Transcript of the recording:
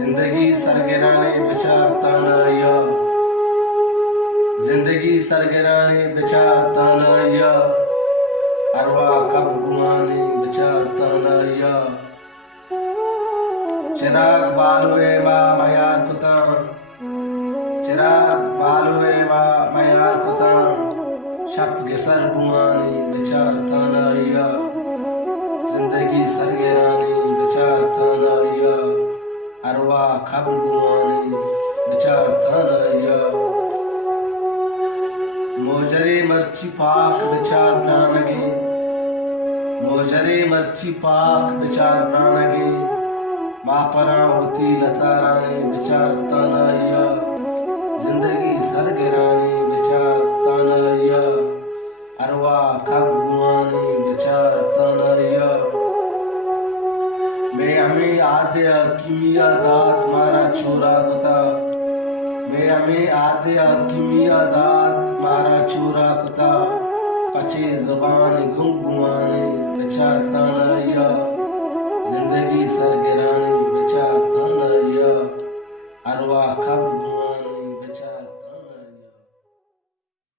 जिंदगी सरगिराने बेचारता नाया, जिंदगी सरगिराने बेचारता नाया, अरवा कब गुमाने बेचारता नाया। चिराग बालुए मा मयार कुता, चिराग बालुए मा मयार कुता, शप गिसर गुमाने बेचारता नाया, जिंदगी सरगिराने बेचारता नाया, अरवा खबर गुमाने बेचारता नाया। मोजरे मर्ची पाक बेचार प्राणगे, मोजरे मर्ची पाक बेचार प्राणगे, मापरा होती लताराने बेचारता नाया, जिंदगी सरगिराने बेचारता नाया, अरवा खबर गुमाने बेचारता नाया। मैं हमें आदे किमिया दात मारा चोरा कुता, मैं हमें आदे किमिया दात मारा चोरा कुता, पचे ज़बान गुम गुमाने बेचारता नाया, जिंदगी सरगिराने